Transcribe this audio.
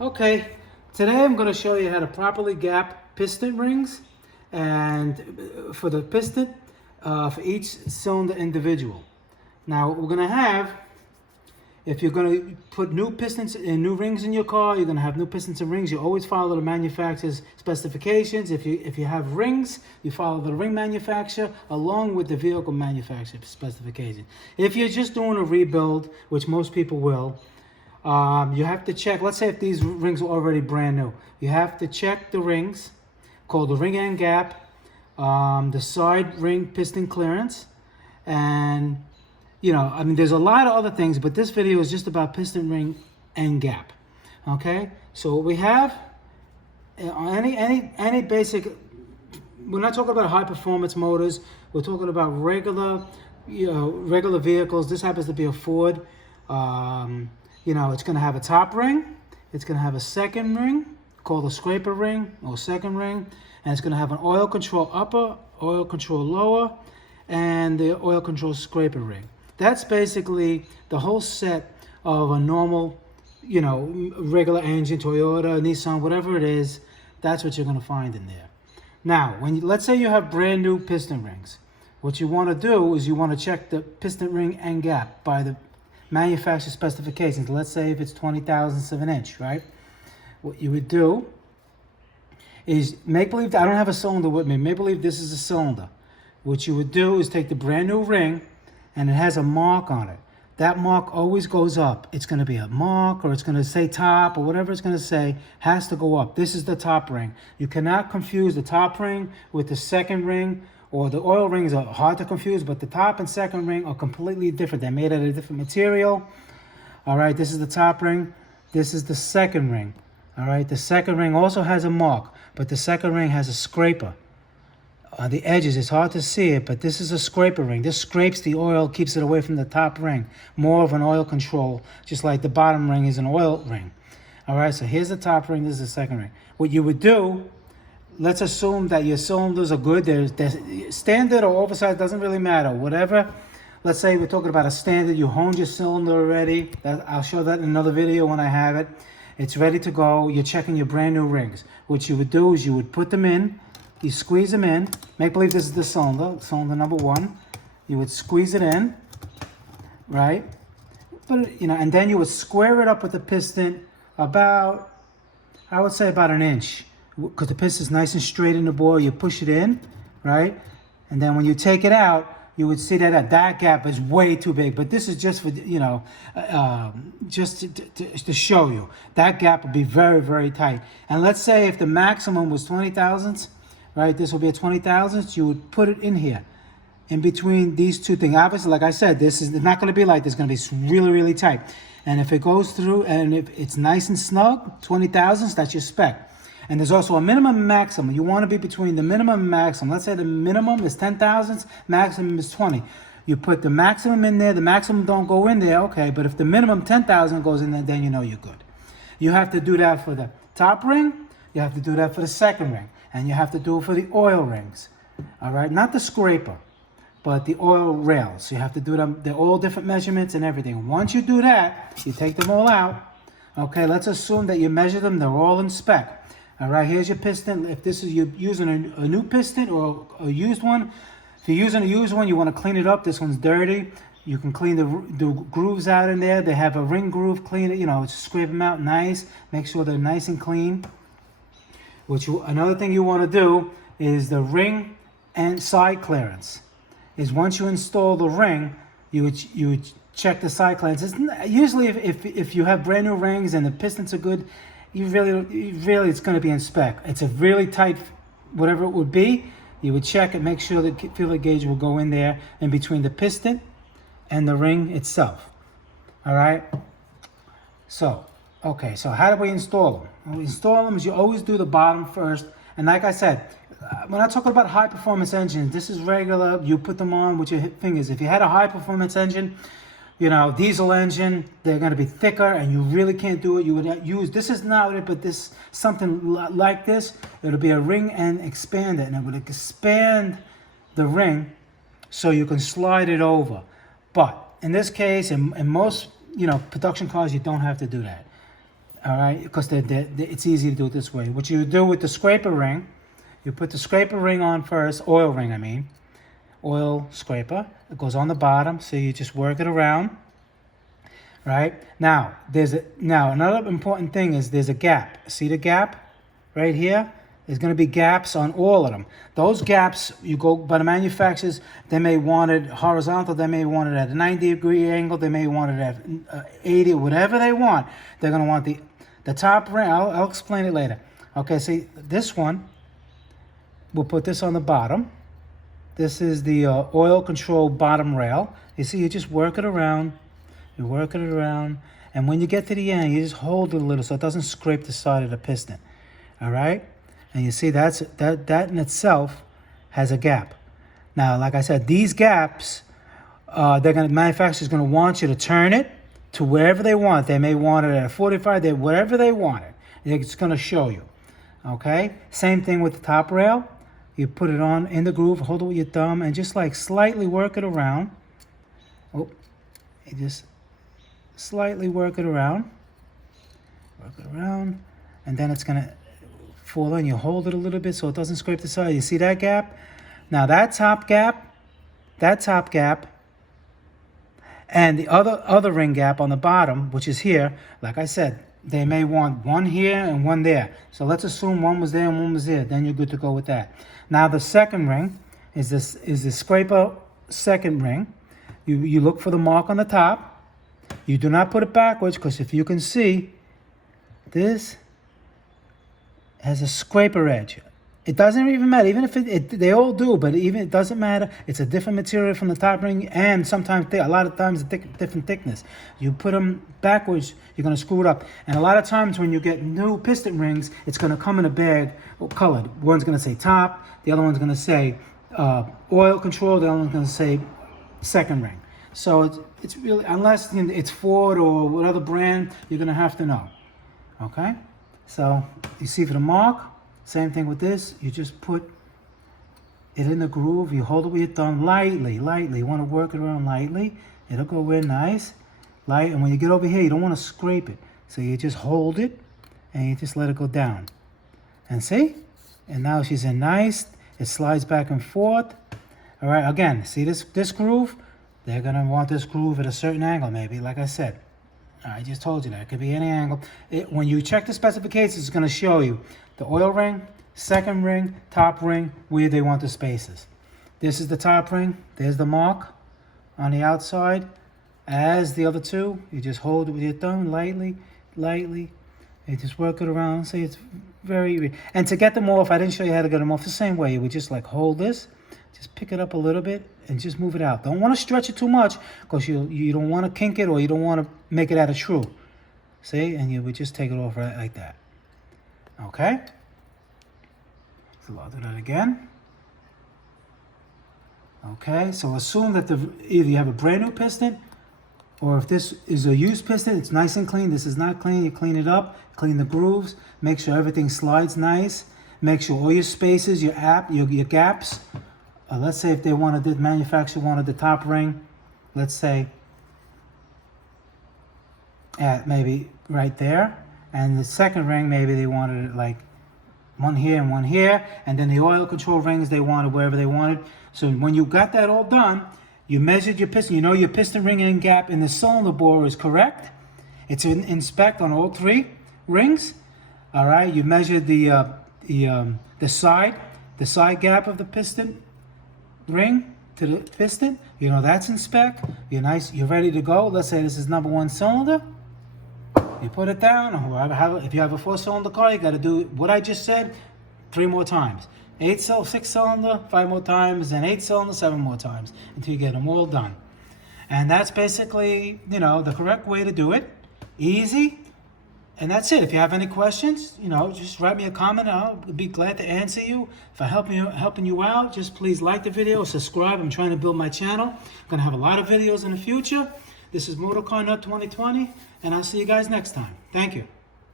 Okay, today I'm going to show you how to properly gap piston rings and for the piston for each cylinder individual. Now we're going to have, if you're going to put new pistons and new rings in your car, you're going to have new pistons and rings. You always follow the manufacturer's specifications. If you have rings, you follow the ring manufacturer along with the vehicle manufacturer specification. If you're just doing a rebuild, which most people will, you have to check, let's say if these rings are already brand new, you have to check the rings called the ring end gap, the side ring piston clearance, and there's a lot of other things, but this video is just about piston ring end gap. Okay, so what we have, any basic, we're not talking about high performance motors, we're talking about regular vehicles. This happens to be a Ford. It's going to have a top ring, it's going to have a second ring called a scraper ring or second ring, and it's going to have an oil control upper, oil control lower, and the oil control scraper ring. That's basically the whole set of a normal, regular engine, Toyota, Nissan, whatever it is. That's what you're going to find in there. Now, let's say you have brand new piston rings, what you want to do is you want to check the piston ring end gap by the manufacturer specifications. Let's say if it's 20 thousandths of an inch, right? What you would do is make believe, I don't have a cylinder with me, make believe this is a cylinder. What you would do is take the brand new ring and it has a mark on it. That mark always goes up. It's going to be a mark, or it's going to say top, or whatever it's going to say, has to go up. This is the top ring. You cannot confuse the top ring with the second ring, or the oil rings are hard to confuse, but the top and second ring are completely different. They're made out of a different material. All right, this is the top ring. This is the second ring. All right, the second ring also has a mark, but the second ring has a scraper. On the edges, it's hard to see it, but this is a scraper ring. This scrapes the oil, keeps it away from the top ring. More of an oil control, just like the bottom ring is an oil ring. All right, so here's the top ring, this is the second ring. What you would do, let's assume that your cylinders are good. They're standard or oversized, doesn't really matter. Whatever. Let's say we're talking about a standard. You honed your cylinder already. I'll show that in another video when I have it. It's ready to go. You're checking your brand new rings. What you would do is you would put them in. You squeeze them in. Make believe this is the cylinder number one. You would squeeze it in, right? And then you would square it up with the piston about, I would say about an inch. Because the piston's nice and straight in the bore, you push it in, right? And then when you take it out, you would see that gap is way too big. But this is just for, just to show you. That gap would be very, very tight. And let's say if the maximum was 20 thousandths, right? This will be a 20 thousandths. You would put it in here, in between these two things. Obviously, like I said, this is not going to be like this. It's going to be really, really tight. And if it goes through and if it's nice and snug, 20 thousandths, that's your spec. And there's also a minimum and maximum. You want to be between the minimum and maximum. Let's say the minimum is 10 thousandths, maximum is 20. You put the maximum in there, the maximum don't go in there, okay, but if the minimum 10,000 goes in there, then you know you're good. You have to do that for the top ring, you have to do that for the second ring, and you have to do it for the oil rings, all right? Not the scraper, but the oil rails. You have to do them, they're all different measurements and everything. Once you do that, you take them all out, okay? Let's assume that you measure them, they're all in spec. All right, here's your piston. If this is you using a new piston or a used one, if you're using a used one, you want to clean it up. This one's dirty. You can clean the grooves out in there. They have a ring groove. Clean it. Scrape them out nice. Make sure they're nice and clean. Another thing you want to do is the ring and side clearance. Is once you install the ring, you would check the side clearance. Usually, if you have brand new rings and the pistons are good, you really it's going to be in spec. It's a really tight, whatever it would be, you would check it, make sure the feeler gauge will go in there in between the piston and the ring itself. All right. So how do we install them? When we install them, you always do the bottom first. And like I said, we're not talking about high performance engines. This is regular. You put them on with your fingers. If you had a high performance engine, diesel engine, they're going to be thicker and you really can't do it. You would use, this is not it, but this, something like this, it'll be a ring and expander, and it would expand the ring so you can slide it over. But in this case, in most, production cars, you don't have to do that. All right, because it's easy to do it this way. What you do with the scraper ring, you put the scraper ring on first, oil ring I mean, oil scraper. It goes on the bottom, so you just work it around. Right? Now, another important thing is there's a gap. See the gap right here? There's going to be gaps on all of them. Those gaps, you go by the manufacturers, they may want it horizontal, they may want it at a 90-degree angle, they may want it at 80, whatever they want. They're going to want the top ring. I'll explain it later. Okay, see, this one, we'll put this on the bottom. This is the oil control bottom rail. You see, you just work it around. You work it around. And when you get to the end, you just hold it a little so it doesn't scrape the side of the piston. All right? And you see that in itself has a gap. Now, like I said, these gaps, manufacturer's gonna want you to turn it to wherever they want. They may want it at 45, whatever they want it. It's gonna show you. Okay? Same thing with the top rail. You put it on in the groove, hold it with your thumb, and just like slightly work it around. Oh, you just slightly work it around. Work it around, and then it's gonna fall in. You hold it a little bit so it doesn't scrape the side. You see that gap? Now that top gap, and the other ring gap on the bottom, which is here, like I said, they may want one here and one there. So let's assume one was there and one was there. Then you're good to go with that. Now the second ring is the scraper second ring. You look for the mark on the top. You do not put it backwards, because if you can see, this has a scraper edge. It doesn't even matter, even if they all do, but even it doesn't matter. It's a different material from the top ring, and sometimes a lot of times different thickness. You put them backwards, you're gonna screw it up. And a lot of times when you get new piston rings, it's gonna come in a bag colored. One's gonna say top, the other one's gonna say oil control, the other one's gonna say second ring. So it's really, unless it's Ford or what other brand, you're gonna have to know. Okay? So you see for the mark, same thing with this. You just put it in the groove. You hold it with your thumb lightly. You want to work it around lightly. It'll go in nice, light. And when you get over here, you don't want to scrape it. So you just hold it and you just let it go down. And see? And now she's in nice. It slides back and forth. All right, again, see this groove? They're going to want this groove at a certain angle maybe, like I said. I just told you that. It could be any angle. When you check the specifications, it's going to show you the oil ring, second ring, top ring, where they want the spaces. This is the top ring. There's the mark on the outside. As the other two, you just hold it with your thumb lightly. You just work it around. See, it's very... And to get them off, I didn't show you how to get them off the same way. You would just like hold this, just pick it up a little bit, and just move it out. Don't want to stretch it too much, because you don't want to kink it, or you don't want to make it out of true. See? And you would just take it off right like that. Okay? So I'll do that again. Okay, so assume that either you have a brand new piston, or if this is a used piston, it's nice and clean. This is not clean. You clean it up, clean the grooves, make sure everything slides nice, make sure all your spaces, your gaps. Let's say if they wanted, the manufacturer wanted the top ring, let's say at maybe right there, and the second ring, maybe they wanted it like one here and one here, and then the oil control rings they wanted wherever they wanted. So when you got that all done, you measured your piston. You know your piston ring end gap in the cylinder bore is correct. It's inspect on all three rings. All right, you measured the side gap of the piston ring to the piston. You know that's in spec. You're nice. You're ready to go. Let's say this is number 1 cylinder. You put it down. If you have a 4-cylinder car, you got to do what I just said 3 more times. 6-cylinder, 5 more times, and 8-cylinder, 7 more times until you get them all done. And that's basically, the correct way to do it. Easy. And that's it. If you have any questions, just write me a comment. I'll be glad to answer you. If I'm helping you out, just please like the video, subscribe. I'm trying to build my channel. I'm going to have a lot of videos in the future. This is Motorcar Nut 2020, and I'll see you guys next time. Thank you.